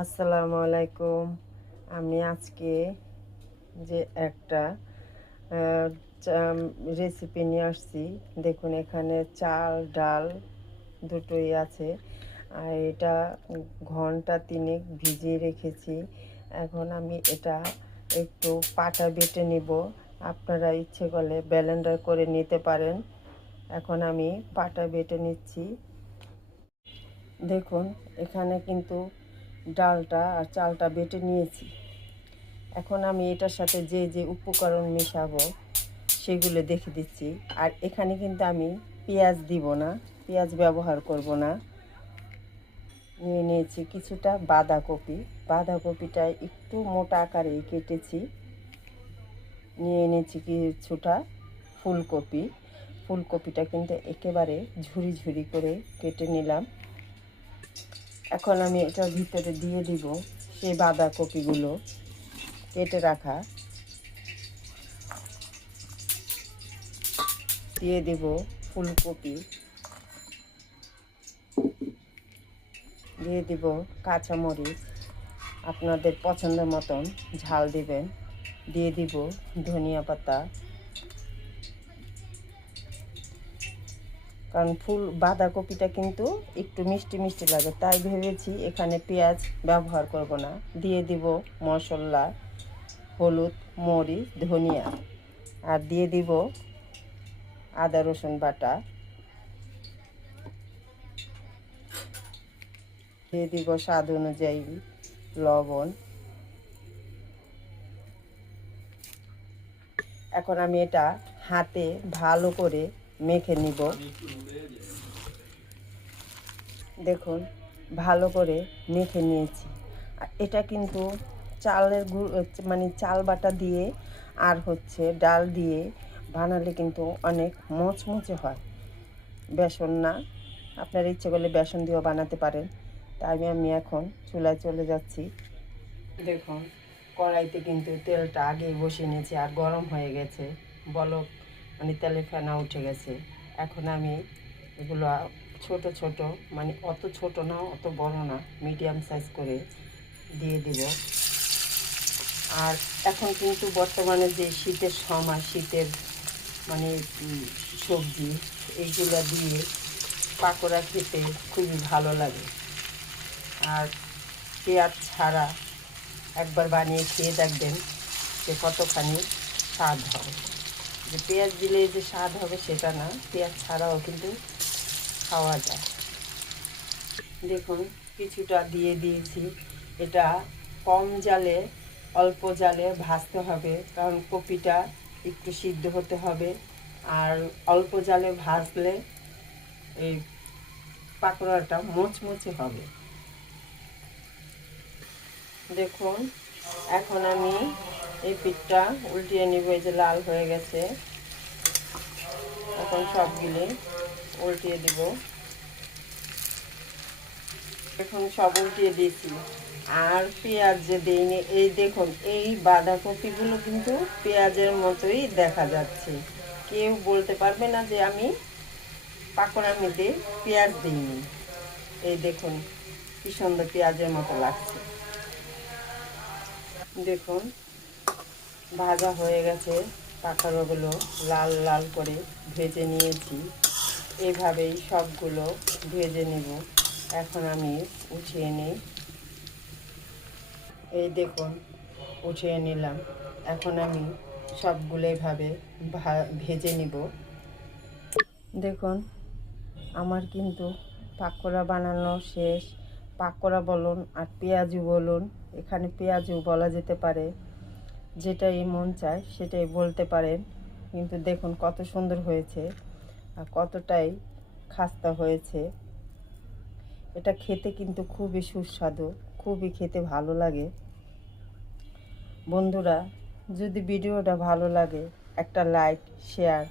আসসালামু আলাইকুম। আমি আজকে যে একটা রেসিপি নিয়ে আসছি। দেখুন, এখানে চাল ডাল দুটোই আছে। আর এটা ঘন্টা তিনেক ভিজিয়ে রেখেছি। এখন আমি এটা একটু পাটা বেটে নিব। আপনারা ইচ্ছে করলে ব্লেন্ডার করে নিতে পারেন। এখন আমি পাটা বেটে নিচ্ছি। দেখুন, এখানে কিন্তু ডালটা আর চালটা বেটে নিয়েছি। এখন আমি এটার সাথে যে যে উপকরণ মেশাবো সেগুলো দেখে দিচ্ছি। আর এখানে কিন্তু আমি পেঁয়াজ দিব না, পেঁয়াজ ব্যবহার করব না। নিয়ে নিয়েছি কিছুটা বাঁধাকপি। বাঁধাকপিটা একটু মোটা আকারে কেটেছি। নিয়ে নিয়েছি কিছুটা ফুলকপি। ফুলকপিটা কিন্তু একেবারে ঝুরি ঝুরি করে কেটে নিলাম। এখন আমি এটার ভিতরে দিয়ে দিব সেই বাঁধাকপিগুলো কেটে রাখা। দিয়ে দেব ফুলকপি, দিয়ে দিব কাঁচামরিচ, আপনাদের পছন্দ মতন ঝাল দিবেন। দিয়ে দিব ধনিয়া পাতা, কারণ বাঁধাকপিটা কিন্তু একটু মিষ্টি মিষ্টি লাগে, তাই ভেবেছি এখানে পেঁয়াজ ব্যবহার করব না। দিয়ে দিব মশলা, হলুদ, মরিচ, ধনিয়া, আর দিয়ে দিব আদা রসুন বাটা, দিয়ে দিব স্বাদ অনুযায়ী লবণ। এখন আমি এটা হাতে ভালো করে মেখে নিব। দেখুন, ভালো করে মেখে নিয়েছি। এটা কিন্তু চালের মানে চাল বাটা দিয়ে আর ডাল দিয়ে বানালে কিন্তু অনেক মচমচে হয়, বেসন না। আপনার ইচ্ছে করলে বেসন দিয়েও বানাতে পারেন। তাই আমি এখন চুলায় চলে যাচ্ছি। দেখুন, কড়াইতে কিন্তু তেলটা আগেই বসিয়ে নিয়েছি আর গরম হয়ে গেছে, বলক মানে তেলে ফেনা উঠে গেছে। এখন আমি এগুলো ছোট ছোট, মানে অত ছোট না অত বড় না, মিডিয়াম সাইজ করে দিয়ে দিব। আর এখন কিন্তু বর্তমানে যে শীতের সময়, শীতের মানে সবজি, এইগুলো দিয়ে পাকোড়া খেতে খুবই ভালো লাগে। আর পেঁয়াজ ছাড়া একবার বানিয়ে খেয়ে দেখবেন যে কতখানি স্বাদ হবে। যে পেঁয়াজ দিলে যে স্বাদ হবে সেটা না, পেঁয়াজ ছাড়াও কিন্তু খাওয়া যায়। দেখুন, কিছুটা দিয়ে দিয়েছি। এটা কম জালে অল্প জালে ভাজতে হবে, কারণ কপিটা একটু সিদ্ধ হতে হবে। আর অল্প জালে ভাজলে এই পাকোড়াটা মুচমুচে হবে। দেখুন, এখন আমি এই পিঠটা উল্টিয়ে নিব। এই যে লাল হয়ে গেছে, এখন সবগুলি উল্টিয়ে দিব। এখন সব উল্টিয়ে দিয়েছি। আর পেঁয়াজ যে দিইনি, এই দেখুন, এই বাঁধাকপিগুলো কিন্তু পেঁয়াজের মতোই দেখা যাচ্ছে। কেউ বলতে পারবে না যে আমি পাকোড়ার মধ্যে পেঁয়াজ দিইনি। এই দেখুন কি সুন্দর পেঁয়াজের মতো লাগছে। দেখুন, ভাজা হয়ে গেছে। পাকোড়াগুলো লাল লাল করে ভেজে নিয়েছি। এভাবেই সবগুলো ভেজে নিব। এখন আমি উঠিয়ে নিই। এই দেখুন, উঠিয়ে নিলাম। এখন আমি সবগুলো এভাবে ভেজে নিব। দেখুন, আমার কিন্তু পাকোড়া বানানো শেষ। পাকোড়া বলুন আর পেঁয়াজু বলুন, এখানে পেঁয়াজু বলা যেতে পারে, যেটাই মন চায় সেটাই বলতে পারেন। কিন্তু দেখুন কত সুন্দর হয়েছে আর কতটাই খাস্তা হয়েছে। এটা খেতে কিন্তু খুবই সুস্বাদু, খুবই খেতে ভালো লাগে। বন্ধুরা, যদি ভিডিওটা ভালো লাগে একটা লাইক শেয়ার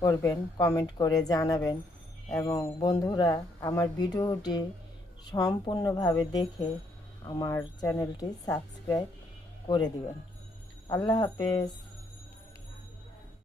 করবেন, কমেন্ট করে জানাবেন। এবং বন্ধুরা, আমার ভিডিওটি সম্পূর্ণভাবে দেখে আমার চ্যানেলটি সাবস্ক্রাইব করে দিবেন। আল্লাহ হাফেজ।